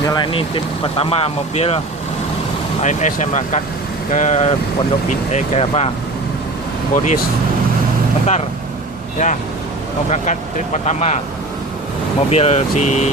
Inilah ini tim pertama mobil AMS yang berangkat ke Pondok ke apa? Boris. Bentar. Ya, mau berangkat trip pertama. Mobil si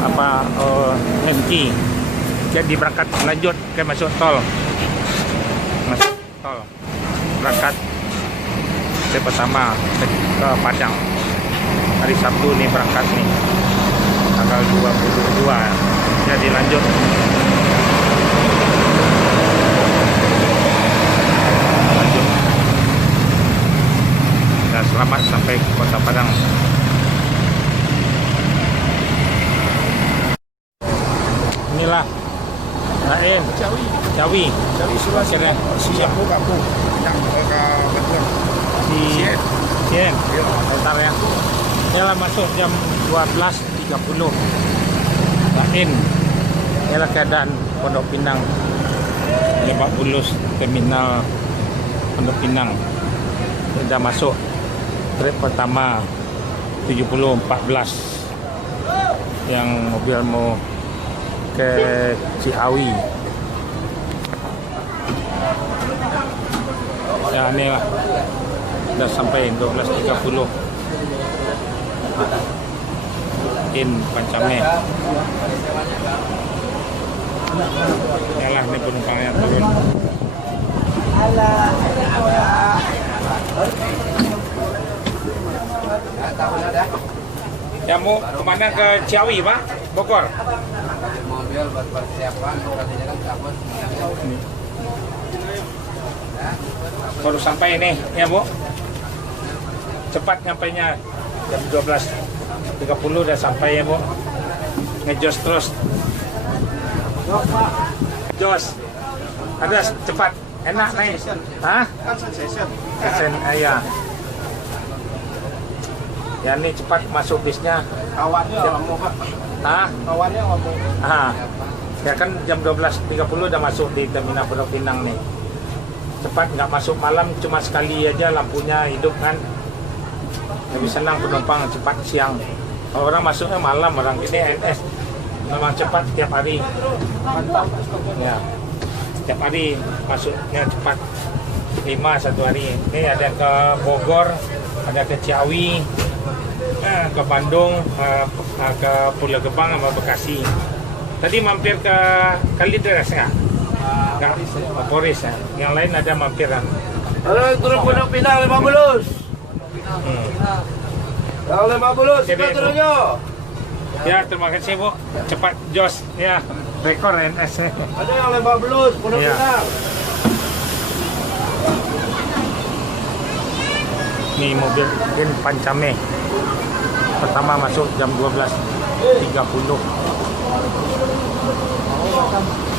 apa Hemki. Jadi berangkat lanjut ke masuk tol. Masuk tol. Berangkat trip pertama ke Padang. Hari Sabtu nih berangkat nih. Tanggal 22 jadi lanjut dan selamat sampai Kota Padang. Inilah Nain Cawi Sulawesi siap kampung yang ke Banten di Sien bentar ya. Inilah masuk jam 12.30 Nain. Inilah keadaan Pondok Pinang, Lebak Bulus, terminal Pondok Pinang. Sudah masuk trip pertama 7014 yang mobil mau ke Ciawi. Ya inilah sudah sampai 12.30 in Pancame. Yalah ini penumpangnya turun. Ya mau kemana, ke Ciawi Pak? Bogor? Mobil buat persiapan, katanya kan kabut. Baru sampai ini ya Bu. Cepat nyampainya jam 12.30 udah sampai ya Bu. Ngejos terus. Jos. Ada cepat, enak naik. Hah? Sensation. Iya. Ya ini cepat masuk bisnya. Kawannya ngomong Pak. Hah? Kawannya ngomong. Ah. Ya kan jam 12.30 udah masuk di terminal Pondok Pinang nih. Cepat, nggak masuk malam, cuma sekali aja lampunya hidup kan. Lebih senang penumpang cepat siang. Kalau orang masuknya malam, orang ini NS memang cepat tiap hari. Mantap. Ya, tiap hari masuknya cepat 5 satu hari. Ini ada ke Bogor, ada ke Ciawi, ke Bandung, ke Pulau Gebang sama Bekasi. Tadi mampir ke Kalideres nggak? Nggak, Boris ya. Yang lain ada mampir kan? Halo, turun Pondok Pinang 15. Yang 15, kita turunnya. Ya, terima kasih Bu. Cepat jos ya, rekor NS. Ada yang 15, Pondok Iya. Pinang. Ini mobil in Pancame. Pertama masuk jam 12.30.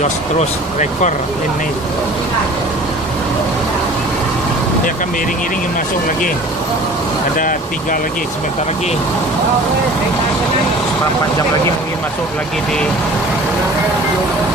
Jos terus rekor ini. Dia akan beriring-iring masuk lagi. Ada 3 lagi, sebentar lagi. 4 jam lagi mungkin masuk lagi di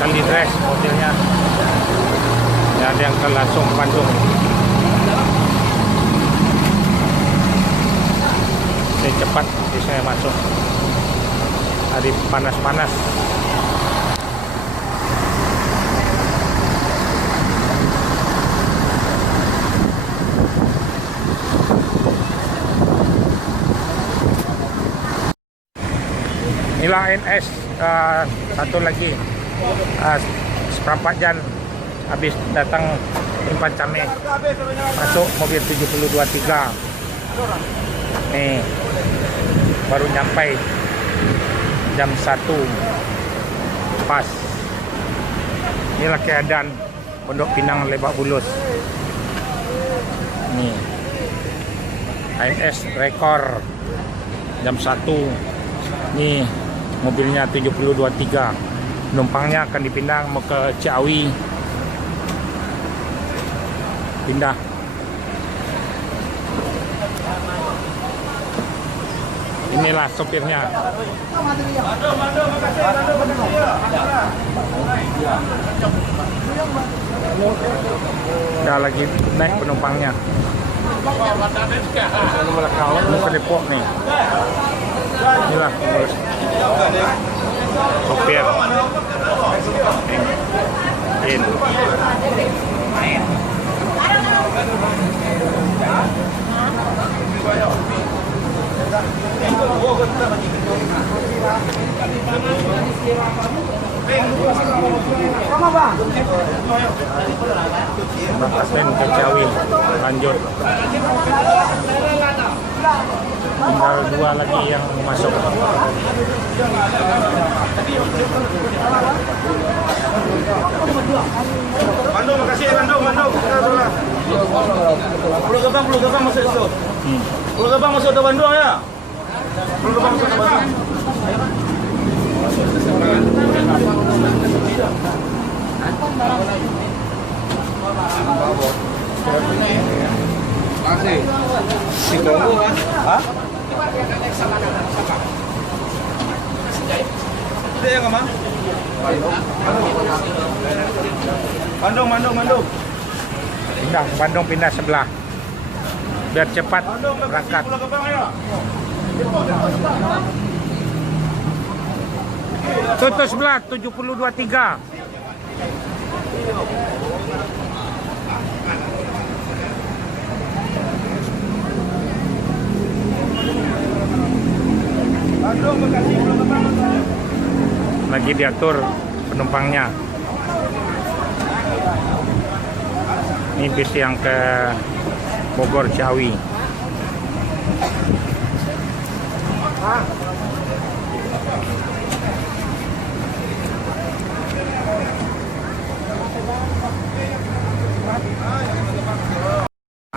Kalideres mobilnya. Ya, ada yang ke langsung Bandung. Saya cepat, jadi saya masuk. Hari panas-panas. Inilah NS satu lagi seperempat jam habis datang di Pancame, masuk mobil 7023 nih, baru nyampai jam 1 pas. Inilah keadaan Pondok Pinang Lebak Bulus nih, AMS rekor jam 1 nih. Mobilnya 7023, penumpangnya akan dipindah mau ke Ciawi, pindah. Inilah sopirnya. Udah lagi naik penumpangnya. Mau ke Depok nih. Inilah sopir. In. Bapak ke Ciawi, lanjut. Tinggal 2 lagi yang masuk. Bandung, makasih ya Bandung. Pulau Gebang masuk itu. Pulau Gebang masuk ke Bandung ya. Pulau Gebang masuk ke Bandung. Masih. Si Kongo kan? Hah? Itu yang mana? Bandung. Pindah Bandung, pindah sebelah. Biar cepat berangkat. Pulau Gebang ya. Tutup sebelah 7023. Bandung, Bekasi, Pulau Gebang. Lagi diatur penumpangnya. Ini bis yang ke Bogor Ciawi.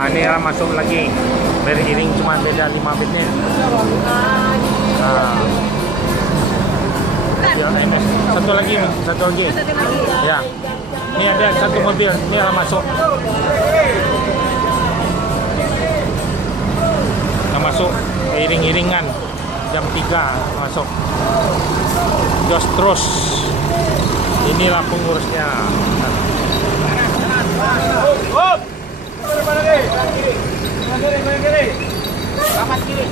Ini masuk lagi. Beriring cuma beda 5 menit. Ya, MS. Satu lagi. Ya. Ini ada satu mobil. Ini masuk. Masuk iring-iringan jam 3 masuk. Jos terus. Inilah pengurusnya. Selamat kiri.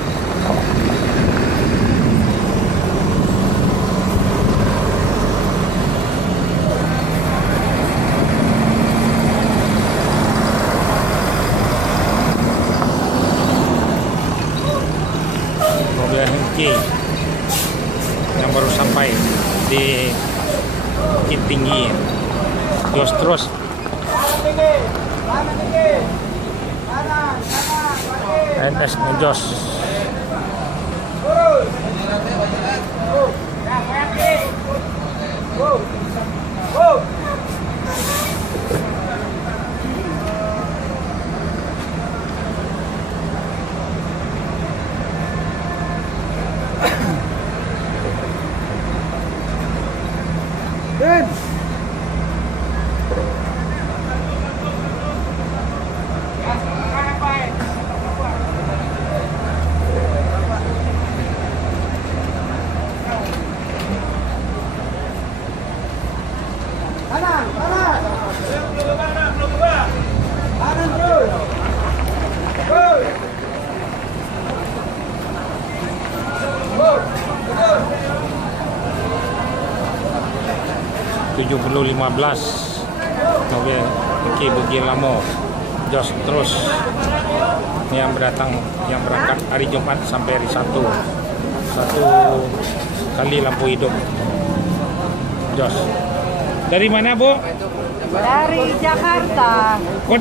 Mobil Hengki yang baru sampai di Bukit Tinggi. Jos terus. NS ngejos. Kanan terus. 7015 mobil Hengki Bukit Lamo. Jos terus. Ini yang berangkat hari Jumat sampai hari Sabtu. 1 kali lampu hidup. Jos. Dari mana, Bu? Dari Jakarta. Oh,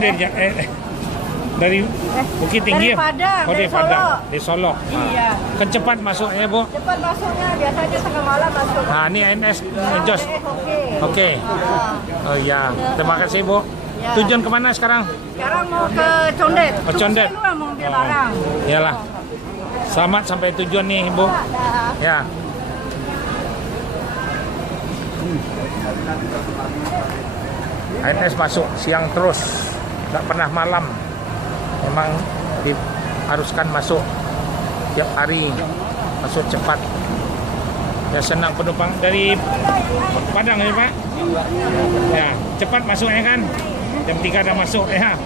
dari Bukit Tinggi. Dari Padang, Oh, dari dari Padang. Solo. Di Solo. Iya. Kan cepat masuknya, Bu. Cepat masuknya, biasanya tengah malam masuk. Nah, ini NS Jos. Oke. Oke. Oh ya, terima kasih, Bu. Ya. Tujuan kemana sekarang? Sekarang mau ke Condet. Oh, Condet. Tunggu dulu, mau ambil barang. Iyalah. Selamat sampai tujuan nih, Bu. Dah. Ya. NS masuk siang terus, nggak pernah malam. Memang diharuskan masuk tiap hari, masuk cepat. Ya, senang penumpang dari Padang ya, Pak. Ya, cepat masuknya kan. Jam 3 udah masuk ya.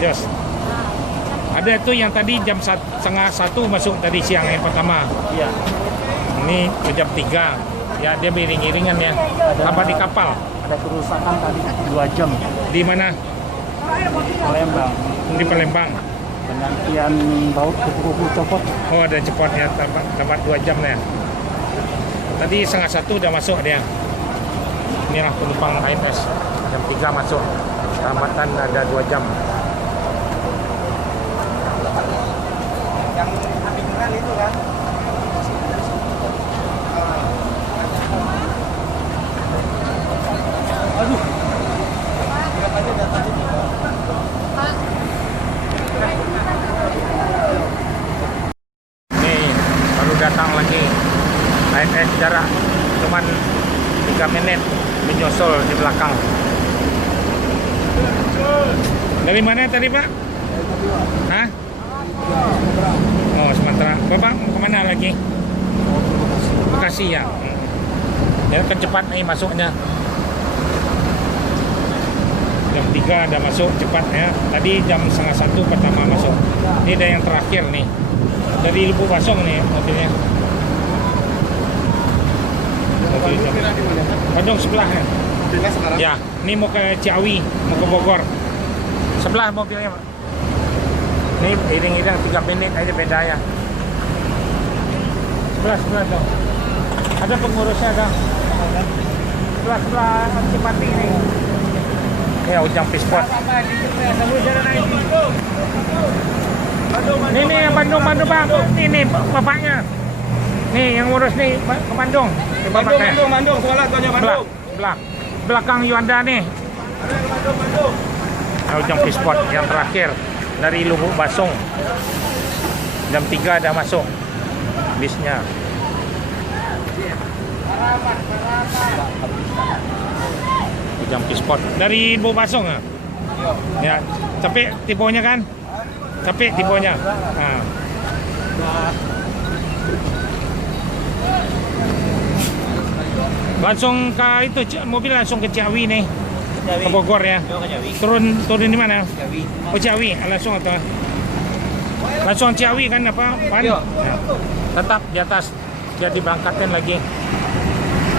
Yes. Ada tuh yang tadi jam 1:30 masuk tadi siang yang pertama. Iya. Ini jam 3 Ya, dia iring-iringan ya. Apa di kapal? Ada kerusakan tadi 2 jam Di mana? Palembang. Di Palembang. Penantian baut kupu-kupu copot. Oh, ada cepat ya, tempat 2 jam ya. Tadi 1:30 udah masuk dia. Inilah penumpang ANS. Jam 3 masuk. Keselamatan ada 2 jam. Yang sampingan itu kan. Aduh. Nih, baru datang lagi. ANS jarak cuman 3 menit menyusul di belakang. Dari mana tadi, Pak? Hah? Oh, Sumatera. Bapak mau kemana lagi? Bekasi ya. Ya kan cepat nih masuknya. Jam 3 ada masuk cepat ya. Tadi jam 1:30 pertama masuk. Ini ada yang terakhir nih. Dari Lubuk Basong nih mobilnya. Bandung sebelah ya. Ya, ini mau ke Ciawi, mau ke Bogor. Sebelah mobilnya, Pak. Ini iring-iring 3 menit aja beda ya. Sebelah dong. Ada pengurusnya dong. Sebelah Cipati ini. Ya, Ujang Pispot. Ini yang Bandung Bang. Ini bapaknya. Nih yang ngurus nih ke Bandung. Bandung, sekolah tanya Bandung. Belakang Yuanda nih. Bandung. Ujang Pispot yang terakhir dari Lubuk Basong. Jam 3 ada masuk bisnya. Ujang Pispot dari Lubuk Basong ya. Ya, capek tiponya kan? Capek tiponya. Nah. Langsung ke itu mobil langsung ke Ciawi nih. Ke Bogor ya. Turun di mana? Oh, Ciawi langsung atau langsung Ciawi kan apa? Pan? Ya. Tetap di atas. Dia diberangkatkan lagi.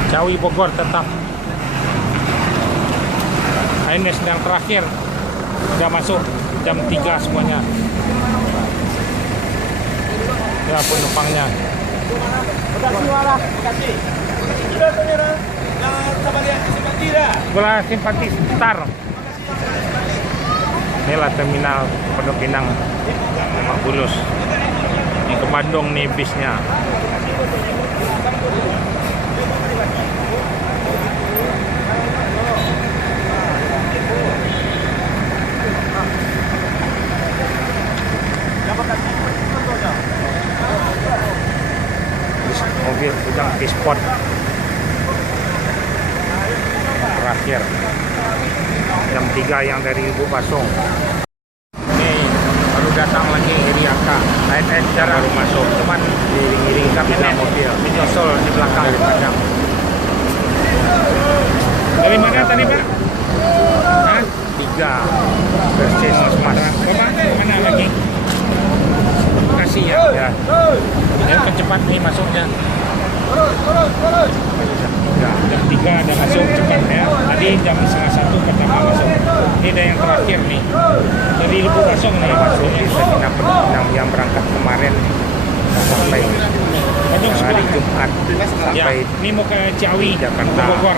Ciawi Bogor tetap. ANS yang terakhir udah masuk jam 3 semuanya. Ya penumpangnya. Bekasi. Sudah pemirsa, jangan sama lihat simpati dah. Bola simpati Star. Inilah terminal Pondok Pinang Lebak Bulus. Ini ke Bandung nih bisnya. Mobil Ujang Pispot terakhir jam 3 yang dari Lubuk Basong. Ini baru datang lagi Iriaka. ANS jarak baru masuk, cuman diiring-iring kami mobil menyusul di belakang di padang. Dari mana tadi, Pak? Hah? 3 persis Sumatera. Bapak mana lagi? Bekasi ya. Ya. Yang cepat nih masuknya. Jam 3 ada masuk cepat ya. Tadi jam 1:30 pertama masuk. Ini ada yang terakhir nih. Dari Lubuk Basong nih masuk yang berangkat kemarin sampai hari Jumat sampai ya, ini mau ke Ciawi, Jakarta, Bogor.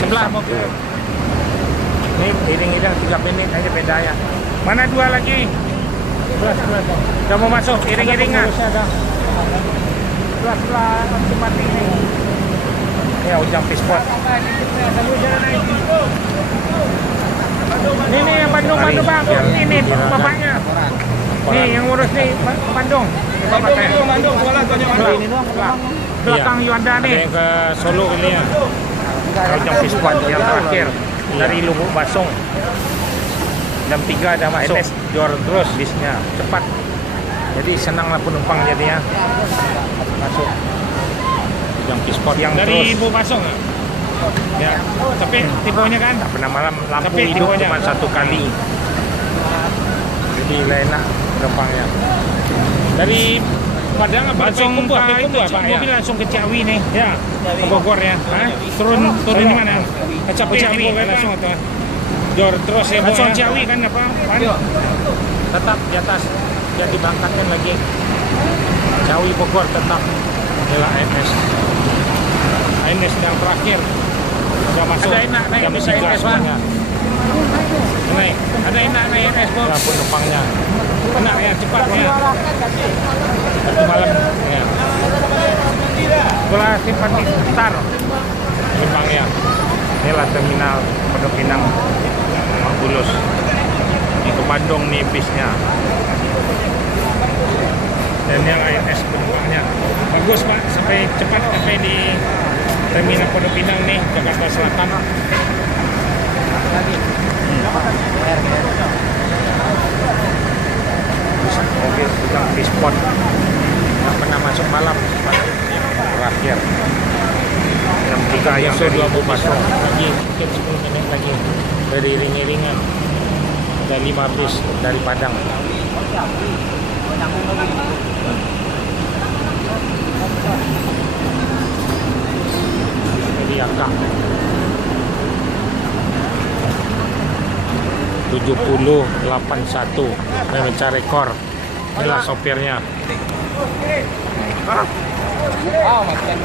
Sebelah mobil. Ini iring-iring 3 menit aja beda ya. Mana 2 lagi? Sebelah dong. Udah mau masuk iring-iringan. Sebelah Cipati ini. Ya Ujang Pispot. Ini yang Bandung Bang. Ini bapaknya. Nih yang ngurus nih Bandung. Bandung, sekolah tanya Bandung. Belakang Yuanda nih. Ada yang ke Solo ini ya. Ujang Pispot yang terakhir dari Lubuk Basong. Jam 3 ada masuk. Jor terus bisnya cepat. Jadi senanglah penumpang jadinya. Masuk. Yang Pispot yang dari Lubuk Basong ya. Tapi tiponya kan tak pernah malam lampu hidup cuma 1 kali. Jadi enak penumpangnya. Dari Padang apa langsung ke mobil langsung ke Ciawi nih. Ya. Ke Bogor ya. Hah? Turun di mana? Ke Ciawi langsung atau Jor terus ya langsung Ciawi kan apa? Tetap di atas. Dia diberangkatkan lagi. Ciawi Bogor tetap. Inilah ANS. ANS yang terakhir. Sudah masuk. Ada enak naik jam 3 semuanya. Naik. Ada enak naik ANS bos. Ya penumpangnya. Enak ya cepatnya. Satu malam ya. Sekolah simpati Star penumpangnya. Inilah terminal Pondok Pinang Bulus. Ini ke Bandung nih bisnya. Dan yang ANS penumpangnya bagus Pak, sampai cepat sampai di terminal Pondok Pinang nih, Jakarta Selatan. Mobil sedang di spot, nggak pernah masuk malam. Terakhir jam 3 yang dari masuk lagi, mungkin 10 menit lagi dari Iring-Iringan. Ada 5 bis dari Padang. Ini angka 7081 memecah rekor. Inilah sopirnya. Oh, maksudnya.